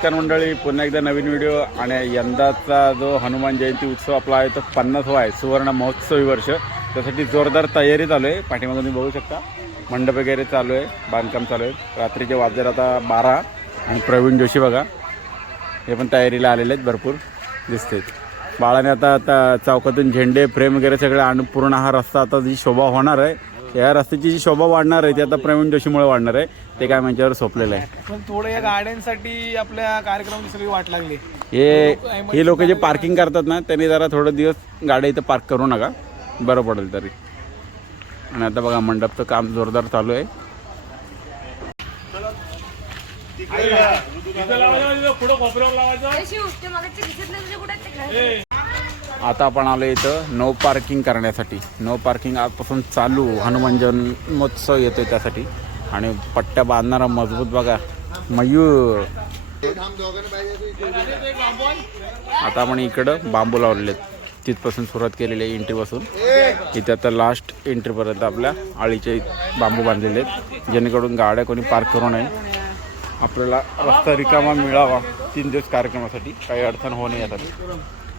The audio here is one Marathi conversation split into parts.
नमस्कार मंडळी, पुन्हा एकदा नवीन व्हिडिओ. आणि यंदाचा जो हनुमान जयंती उत्सव आपला आहे तो 50वा आहे, सुवर्ण महोत्सवी वर्ष. त्यासाठी जोरदार तयारी चालू आहे. पाठीमागे तुम्ही बघू शकता मंडप वगैरे चालू आहे, बांधकाम चालू आहे. रात्रीचे वाजले आता 12 आणि प्रवीण जोशी बघा हे पण तयारीला आलेले आहेत, भरपूर दिसते. बाळाने आता चौकातून झेंडे फ्रेम वगैरे सगळे आणून पूर्ण हा रस्ता आता जी शोभा होणार आहे, या रस्त्याची जी शोभा वाढणार आहे ती आता प्रवीण जोशीमुळे वाढणार आहे. ते काय माझ्यावर सोपलेलं आहे. पण थोडं या गाड्यांसाठी आपल्या कार्यक्रमाची सगळी वाट लागली. हे लोक जे पार्किंग करतात ना त्यांनी जरा थोडं दिवस गाड्या इथं पार्क करू नका, बरं पडेल तरी. आणि आता बघा मंडपचं काम जोरदार चालू आहे. आता आपण आलो इथं नो पार्किंग करण्यासाठी. नो पार्किंग आजपासून चालू, हनुमान जन्मोत्सव येतोय त्यासाठी. आणि पट्ट्या बांधणारा मजबूत बघा मयूर. आता आपण इकडं बांबू लावलेले आहेत, तिथपासून सुरुवात केलेली आहे एंट्रीपासून. इथे आता लास्ट एंट्रीपर्यंत आपल्या आळीचे बांबू बांधलेले आहेत, जेणेकरून गाड्या कोणी पार्क करू नये. आपल्याला रस्ता रिकामा मिळावा 3 दिवस कार्यक्रमासाठी, काही अडचण होऊ नये यासाठी.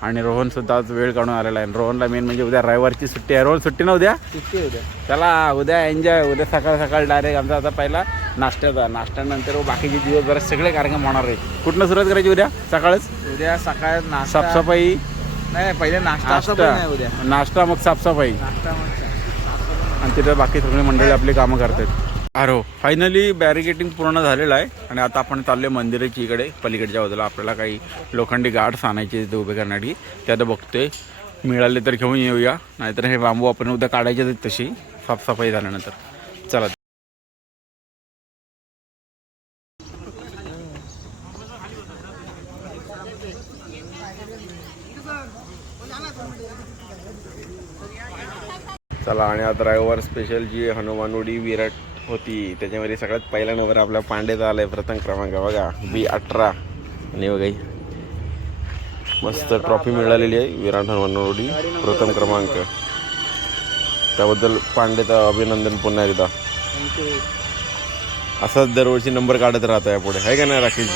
आणि रोहनसुद्धा आज वेळ काढून आलेला आहे. रोहनला मेन म्हणजे उद्या रविवारची सुट्टी आहे. रोहन सुट्टी ना उद्या? सुट्टी उद्या. चला उद्या एन्जॉय. उद्या सकाळ डायरेक्ट आमचा आता पहिला नाश्त्यानंतर बाकीचे दिवस जरा सगळे कार्यक्रम होणार आहेत. कुठनं सुरुवात करायची उद्या? सकाळच उद्या सकाळ साफसफाई नाही, पहिले नाश्ता मग साफसफाई आणि तिथे बाकी सगळी मंडळी आपली कामं करतात. अरे फायनली बॅरिकेटिंग पूर्ण झालेलं आहे. आणि आता आपण चाललो आहे मंदिराची इकडे पलीकडच्या बाजूला. आपल्याला काही लोखंडी गार्ड्स आणायचे ते उभे करण्यासाठी. ते आता बघतोय मिळाले तर घेऊन येऊया, नाहीतर हे बांबू आपण उद्या काढायचे आहेत तशी साफसफाई झाल्यानंतर. चला चला. आणि आता रविवार स्पेशल जी हनुमान उडी विराट होती त्याच्यामध्ये सगळ्यात पहिला नंबर आपला पांडेचा आलाय, प्रथम क्रमांक बघा B18. आणि बघा मस्त ट्रॉफी मिळालेली आहे, विराट हनुमान उडी प्रथम क्रमांक. त्याबद्दल पांडेचं अभिनंदन पुन्हा एकदा. असाच दरवर्षी नंबर काढत राहता यापुढे, आहे का नाही राकेश?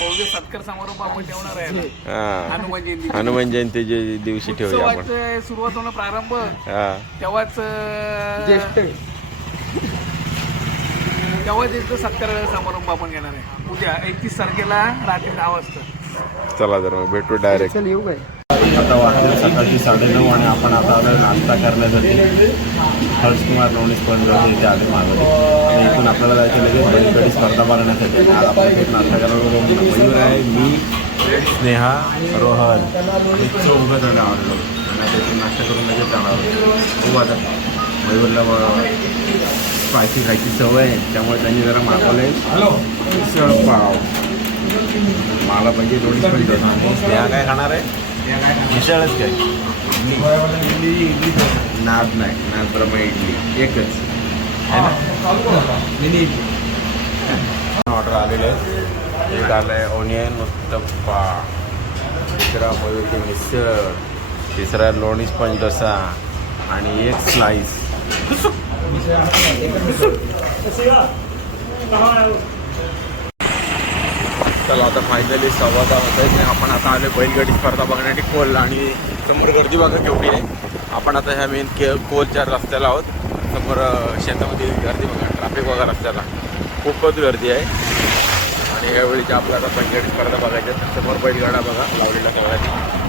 भव्य सत्कार समारंभ आपण ठेवणार आहे. हा, हनुमान जयंतीच्या दिवशी ठेवूया आपण. सुरुवात होणं प्रारंभ तेव्हाच सत्कार समारंभ आपण घेणार आहे उद्या 31 तारखेला रात्री 10 वाजता. चला तर मग भेटू डायरेक्ट. येऊ काय? आता वाजले सकाळची 9:30 आणि आपण आता आलो नाश्ता करण्यासाठी. हर्षकुमार लोणीस पण इथे आले मागवले. आणि इथून आपल्याला जायचं लगेच बैलगाडी स्पर्धा भरण्यासाठी. आणि आज आपण इथे नाश्ता करायला मयूर आहे, मी, स्नेहा, रोहन हे चौघं जण आवडलो. आणि आता इथून नाश्ता करून लगेच जाणार. हो आता मयूरला स्पायसी खायची सवय आहे, त्यामुळे त्यांनी जरा मागवले मिसळ पाव. मला पाहिजे लोणीस पण देतो. स्नेहा काय खाणार आहे? मिसळच काय? नाद नाही, नादप्रमाणे इडली एकच आहे ना. ऑर्डर आलेलं आहे. एक आलं आहे ओनियन उत्तप्पा, दुसरा मयूरची मिसळ, तिसरा लोणी स्पंज डोसा आणि एक स्लाईस. चला आता फायनली 10:15 होत आहे. आपण आता आलो बैलगाडी स्पर्धा बघण्यासाठी कोल. आणि समोर गर्दी बघा केवढी आहे. आपण आता ह्या मेन कोलच्या रस्त्याला आहोत. समोर शेतामध्ये गर्दी बघा, ट्रॅफिक बघा रस्त्याला, खूपच गर्दी आहे. आणि यावेळीच्या आपल्याला आता बैलगाडी स्पर्धा बघायच्या. समोर बैलगाडा बघा लावलेल्या सगळ्यांनी.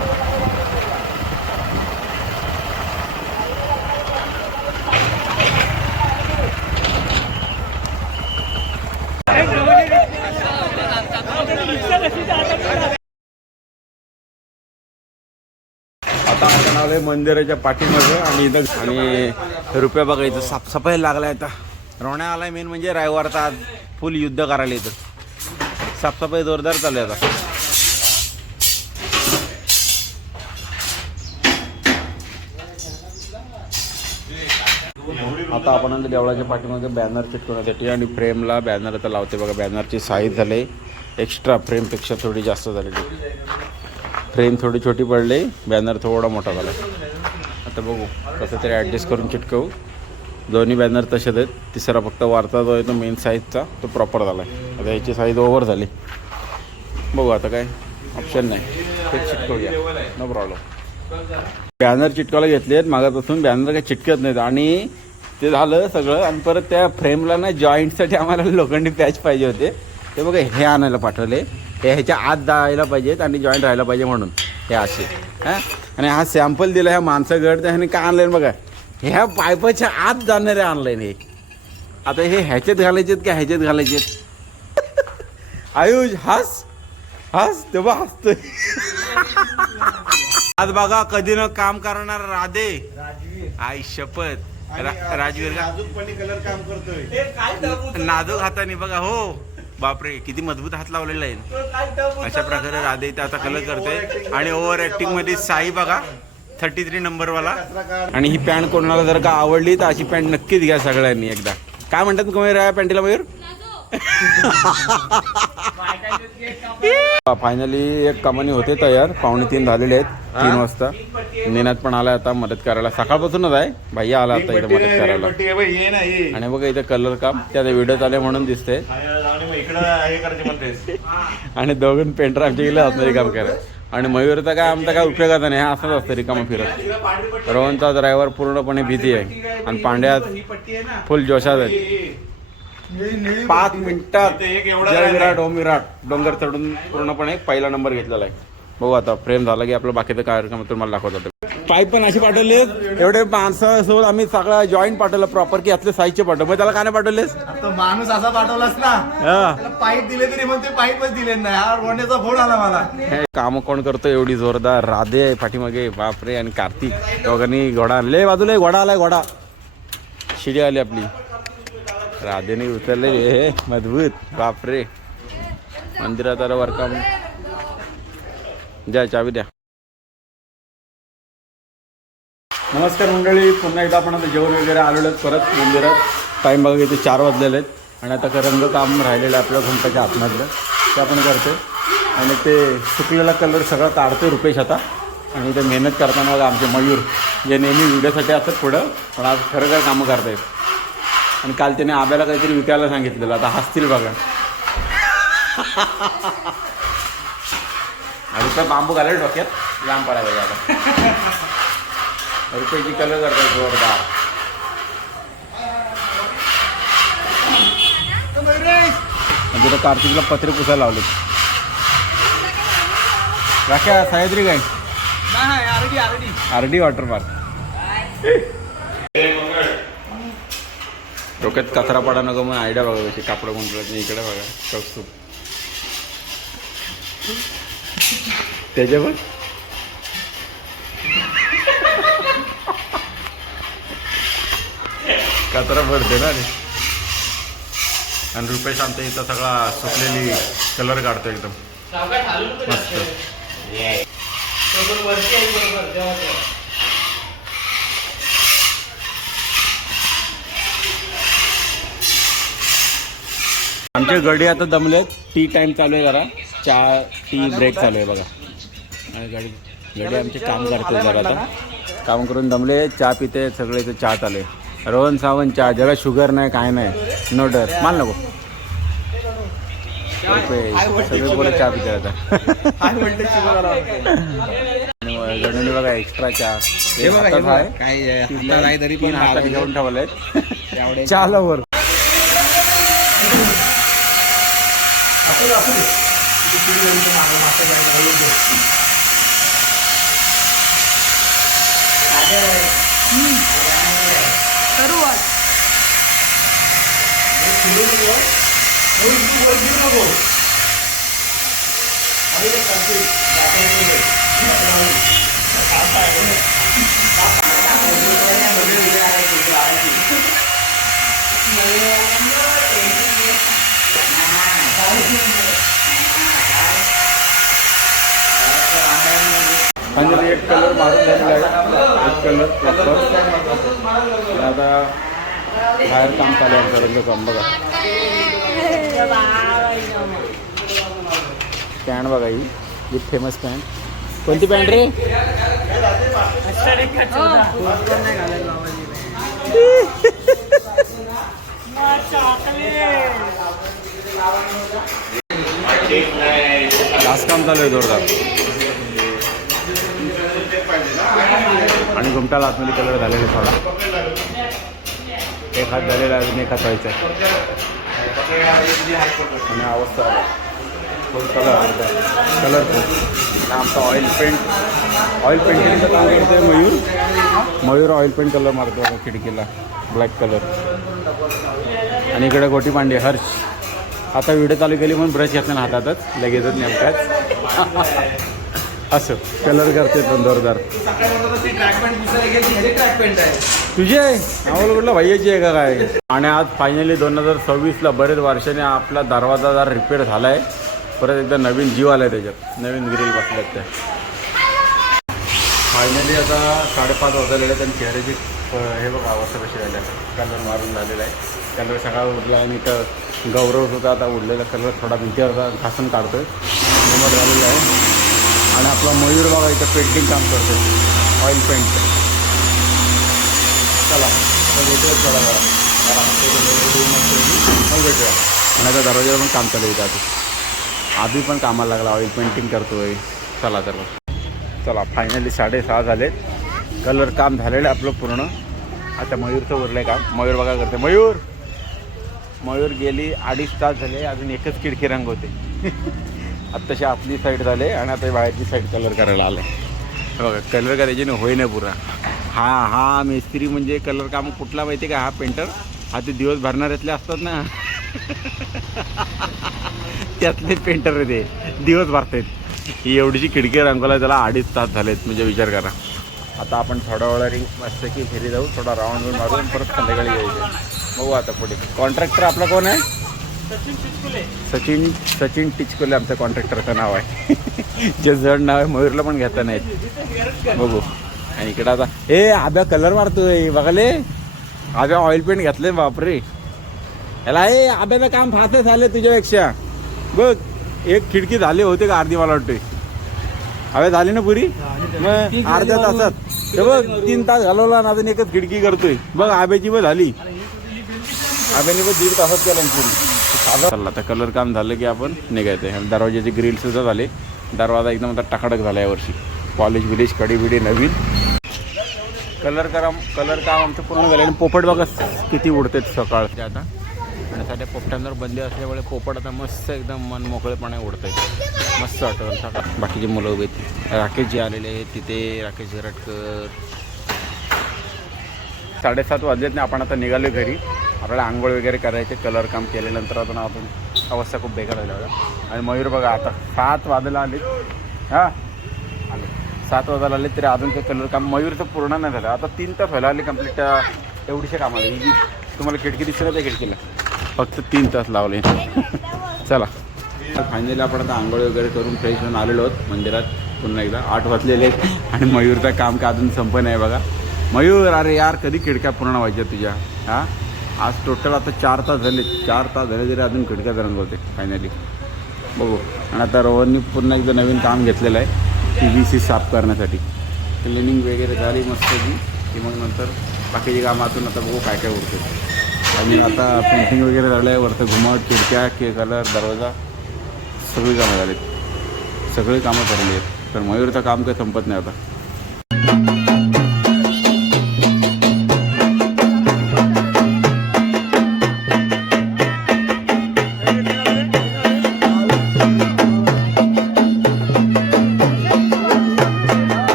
आता आपण आलोय मंदिराच्या पाठीमध्ये. आणि इथं आणि रुपया बघायचं साफसफाई लागलाय. आता रोण्या आलाय. मेन म्हणजे रविवारचा आज फुल युद्ध करायला येतं. साफसफाई जोरदार चालू आहे आता. आता आपण आले देवळाच्या पाठीमागे बॅनर चिटकवण्यासाठी. आणि फ्रेमला बॅनर आता लावते बघा. बॅनरची साईज झाली एक्स्ट्रा, फ्रेमपेक्षा थोडी जास्त झालेली. फ्रेम थोडी छोटी पडली, बॅनर थोडा मोठा झाला. आता बघू कसं तरी ॲडजस्ट करून चिटकवू. दोन्ही बॅनर तसेच आहेत. तिसरा फक्त वारचा जो आहे तो मेन साईजचा तो प्रॉपर झाला आहे. आता ह्याची साईज ओव्हर झाली. बघू आता काय ऑप्शन नाही, ते चिटकवूया, नो प्रॉब्लेम. बॅनर चिटकावला घेतलेत मागापासून, बॅनर काही चिटकत नाहीत आणि ते झालं सगळं. आणि परत त्या फ्रेमला ना जॉईंटसाठी आम्हाला लोखंडी पॅच पाहिजे होते, ते बघा हे आणायला पाठवले. हे ह्याच्या आत जायला पाहिजेत आणि जॉईंट राहायला पाहिजे म्हणून हे असे. हां, आणि हा सॅम्पल दिला ह्या माणसागड, त्याने काय आणलं बघा, ह्या पायपाच्या आत जाणारे ऑनलाईन. हे आता हे ह्याच्यात घालायचेत का ह्याच्यात घालायचेत? आयुष हस हस, तेव्हा हसतोय. आज बघा कधी न काम करणार राधे, आई शपथ. राजवीर का कलर काम करतोय नाजूक हाताने बघा. हो बापरे, किती मजबूत हात लावलेला आहे. अशा प्रकारे राधे इथे आता कलर करतोय. आणि ओव्हर ऍक्टिंग मध्ये साई बघा 33 नंबरवाला. आणि ही पॅन्ट कोणाला जर का आवडली तर अशी पॅन्ट नक्कीच घ्या सगळ्यांनी एकदा. काय म्हणतात मयूर या पॅन्टीला मयूर? फायनली एक कमानी होते तयार, 2:45 झालेले आहेत. 3 वाजता नेनात पण आला आता मदत करायला, सकाळपासूनच आहे भैया आला आता इथं मदत करायला. आणि बघा इथं कलर काम त्या व्हिडिओत आले म्हणून दिसते. आणि दोघं पेंटर आमच्या गेले असणारे काम करायला. आणि मयूरचा काय आमचा काय उपयोगाचा नाही, असंच असतं रिकामं फिरत. रोहनचा ड्रायव्हर पूर्णपणे भीती आहे आणि पांड्या फुल जोशात आहे. 5 मिनिटात जय विराट ओम विराट डोंगर चढून पूर्णपणे पहिला नंबर घेतलेला आहे. बघू आता फ्रेम झाला की आपलं बाकीचा कार्यक्रम तुम्हाला दाखवतात. पाईप पण अशी पाठवले, एवढे माणसासोबत आम्ही सगळा जॉईंट पाठवला प्रॉपर की यातले साईजचे पाठव. मग त्याला काय नाही पाठवलेस? तो माणूस असा पाठवलास ना, त्याला पाईप दिले तरी मग ते पाईपच दिले नाही. हा रोण्याचा फोन आला मला. हे काम कोण करतो एवढी जोरदार? राधे आहे पाठीमागे, बापरे. आणि कार्तिक, दोघांनी घोडा आणले बाजूला. घोडा आलाय, घोडा. शिडी आली आपली, राधेने उचलले हे मजबूत. बापरे, मंदिरात आलं वरकाम. द्या चावी द्या. नमस्कार मंडळी, पुन्हा एकदा आपण आता जेवण वगैरे आलेलो आहेत परत मंदिरात. टाईम बघा इथे 4 वाजलेले आहेत. आणि आता रंगकाम राहिलेलं आहे आपल्या घुमटाच्या आतमधलं, ते आपण करतो. आणि ते सुकलेला कलर सगळा काढतो रुपेश आता. आणि इथे मेहनत करताना बघा आमचे मयूर, जे नेहमी व्हिडिओसाठी असतात पुढं, पण आज खरं कामं करतायत. आणि काल त्याने आब्याला काहीतरी विकायला सांगितलेलं, आता हसतील बघा. रुपये बांबू घालेल डोक्यात, लांब पडायला आता. रुपयाची कलर करतात जोरदार. आणि तिथं कार्तिकला पत्रे पुसायला लावले. राख्या सह्याद्री काय आरडी वॉटर पार्क. डोक्यात कचरा पडा नको मग आयडिया बघा कशी कापड गुंतवत. इकडे बघा कौस्तुभ त्याच्यावर. कचरा भरते ना रे. आणि रुपेश आमच्या इथं सगळा सुकलेली कलर काढतो एकदम मस्त. आमचे गडी आता दमलेत. टी टाइम चालू आहे, जरा चहा टी ब्रेक चालू आहे बघा. आणि गडी आमचे काम करते जरा, आता काम करून दमले, चहा पिते सगळे. इथे चहा चालू आहे. रोहन सावंत चहा, ज्याला शुगर नाही काय नाही, नो डर. मान नको सगळे बोलत चहा पिते आता. आणि गडीने बघा एक्स्ट्रा चहा तीन हातात घेऊन ठेवलंय चहाला वर. आणि एक कलर मारून झालेला आहे, एक कलर प्रॉपर. आता बाहेर काम चालू आहे आमचं काम बघा. पॅन्ट बघा, ही फेमस पॅन्ट. कोणती पॅन्ट रे? आज काम चालू आहे जोरदार. आणि घुमटाला आतमध्ये कलर झालेला थोडा. एक हात झालेला अजून एक हात व्हायचा आहे. आणि अवस्था फुल कलर आमचा ऑइल पेंटिंगचं काम करतोय मयूर ऑइल पेंट कलर मारतो खिडकीला ब्लॅक कलर. आणि इकडे गोटी पांडे हर्ष. आता व्हिडिओ चालू केली म्हणून ब्रश घेतला ना हातातच लगेचच नेमकाच. असं कलर करते पण जोरदार. तुझे आम्हाला कुठलं भाईची आहे का काय. आणि आज फायनली 2026ला बरेच वर्षाने आपला दरवाजा जर रिपेअर झाला आहे. परत एकदा नवीन जीव आला आहे त्याच्यात. नवीन ग्रिल बसल्यात त्या. फायनली आता 5:30 वाजलेले आहेत आणि चेहऱ्याची हे बघा अवस्था कशी झाली आहे. कलर मारून झालेला आहे. कलर सगळा उडला आणि इथं गौरव होता. आता उडलेला कलर थोडा भिंतीवरचा घासून काढतोय निमट झालेला आहे. आणि आपला मयूर बघा इथं पेंटिंग काम करतोय ऑइल पेंट. चला तर भेटूया थोडा वेळा. भेटूया. आणि आता दरवाजावर पण काम चालू आहे. आधी पण कामाला लागला ऑइल पेंटिंग करतोय. चला तर चला फायनली 6:30 झालेत. कलर काम झालेलं आहे आपलं पूर्ण. आता मयूरचं उरलं आहे काम. मयूर बघा करते. मयूर गेली 2.5 तास झाले. अजून एकच खिडकी रंग होते. आत्ताशी आतली साईड झाले आणि आता बाहेरची साईड कलर करायला आलं आहे. बघा कलर करायची ना होई नाही पुरा. हा मिस्त्री म्हणजे कलर काम कुठला माहिती का. हा पेंटर हा ते दिवस भरणाऱ्यातले असतात ना त्यातले पेंटर आहे ते. दिवस भरतात. ही एवढीची खिडकी रंगवला त्याला 2.5 तास झालेत. म्हणजे विचार करा. आता आपण थोड्या वेळा मस्त की घरी जाऊ. थोडा राऊंड मारून परत संध्याकाळी यायचं. बघू आता पुढे. कॉन्ट्रॅक्टर आपला कोण आहे. सचिन टिचकोले आमच्या कॉन्ट्रॅक्टरचं नाव आहे. जे जड नाव आहे मयूरला पण घेता नाहीत. बघू. आणि इकडं आता आब्या कलर मारतोय बघाले. आब्या ऑइल पेंट घेतलंय बापरे. याला आब्याचं काम फास्ट झालं तुझ्यापेक्षा. बघ एक खिडकी झाली होते का अर्धी मला वाटते. हवे झाली ना पुरी. मग अर्ध्या तासात ते बघ 3 तास घालवला ना अजून एकच खिडकी करतोय. बघ आब्याची पण झाली. आब्याने पण 1.5 तासात केला पुरी. चालला आता कलर काम झालं की आपण निघायचं. दरवाजाची ग्रिल सुद्धा झाले. दरवाजा एकदम आता टाकाटक झाला यावर्षी. पॉलिश कडी बिडी नवीन. कलर काम आमचं पूर्ण झालं. आणि पोपट बघा किती उडतात सकाळचे आता. आणि सध्या पोपटांवर बंदी असल्यामुळे पोपट आता मस्त एकदम मन मोकळेपणे उडत आहेत. मस्त वाटतं सकाळ. बाकीची मुलं उभी आहेत. राकेशजी आलेले आहेत तिथे. राकेश झिरटकर. 7:30 वाजलेत नाही. आपण आता निघालो घरी. आपल्याला आंघोळ वगैरे करायचे. कलर काम केल्यानंतर आपण अवस्था खूप बेकार झाली बघा. आणि मयूर बघा आता 7 वाजायला आले. हां आले 7 वाजायला आले तरी अजून काही कलर काम मयूरचं पूर्ण नाही झालं. आता 3 तास व्हायला आले कंप्लीट एवढीशा कामाला. ही तुम्हाला खिडकी दिसते ना त्या खिडकीला फक्त 3 तास लावले. चला फायनली आपण आता आंघोळ वगैरे करून फ्रेश होऊन आलेलो आहोत मंदिरात पुन्हा एकदा. 8 वाजलेले आहेत. आणि मयूरचं काम का अजून संप नाही बघा. मयूर अरे यार कधी खिडक्या पूर्ण व्हायच्या तुझ्या. हां आज टोटल आता 4 तास झाले. 4 तास झाले तरी अजून खिडक्या रंगवते फायनली. बघू. आणि आता रोहननी पुन्हा एकदा नवीन काम घेतलेलं आहे. PVC साफ करण्यासाठी. क्लिनिंग वगैरे झाली मस्त की मग नंतर बाकीची कामातून आता बघू काय उरते. आणि आता पेंटिंग वगैरे झालं आहे. वरतं घुमट खिडक्या कलर दरवाजा सगळी कामं झालीत. सगळी कामं झालेली आहेत. तर मयूरचं काम काही संपत नाही आता.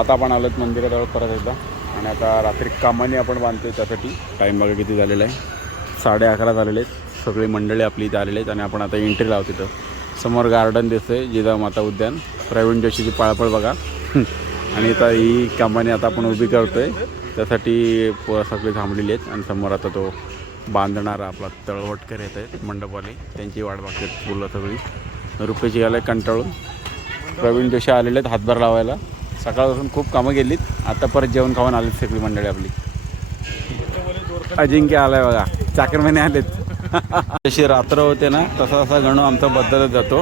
आता आपण आलोत मंदिराजवळ परत एकदा. आणि आता रात्री कामाने आपण बांधतोय त्यासाठी. टाईम बघा किती झालेला आहे. 11:30 झालेले आहेत. सगळी मंडळी आपली इथे आलेली आहेत. आणि आपण आता एंट्री लावतो. तिथं समोर गार्डन दिसतंय जिजामाता उद्यान. प्रवीण जोशीची पळापळ बघा. आणि आता ही कामाने आता आपण उभी करतोय त्यासाठी सगळी थांबलेली आहेत. आणि समोर आता तो बांधणारा आपला तळवटकर येत आहेत मंडपवाले. त्यांची वाट बघतात फुलं सगळी. रुपेची आलं कंटाळून. प्रवीण जोशी आलेले आहेत हातभार लावायला. सकाळपासून खूप कामं गेलीत. आता परत जेवण खाऊन आलीत सगळी मंडळी आपली. अजिंक्य आलाय बघा. चाकरमाने आलेत. जशी रात्र होते ना तसा तसा गणू आमचा बदलत जातो.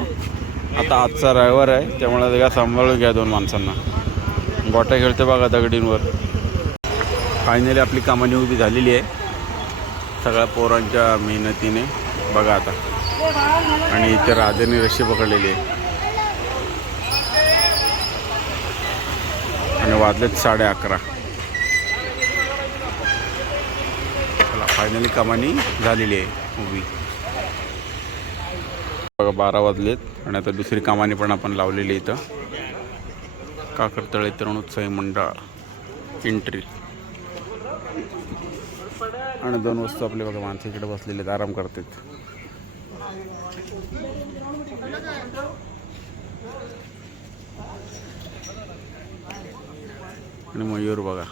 आता आजचा रविवार आहे त्यामुळे सगळ्या सांभाळून घ्या 2 माणसांना. गोट्या खेळते बघा दगडींवर. फायनली आपली कमानी उभी झालेली आहे सगळ्या पोरांच्या मेहनतीने बघा आता. आणि इथे राजाने रशी पकडलेली आहे आणि वाजलेत 11:30. चला फायनली कमानी झालेली आहे उभी बघा. 12 वाजलेत आणि आता दुसरी कमानी पण आपण लावलेली इथं. काकरतळे तरुण उत्साही मंडळ एंट्री. आणि 2 वाजता आपले बघा माणसं इकडे बसलेले आहेत, आराम करतात. आणि मयूर बघा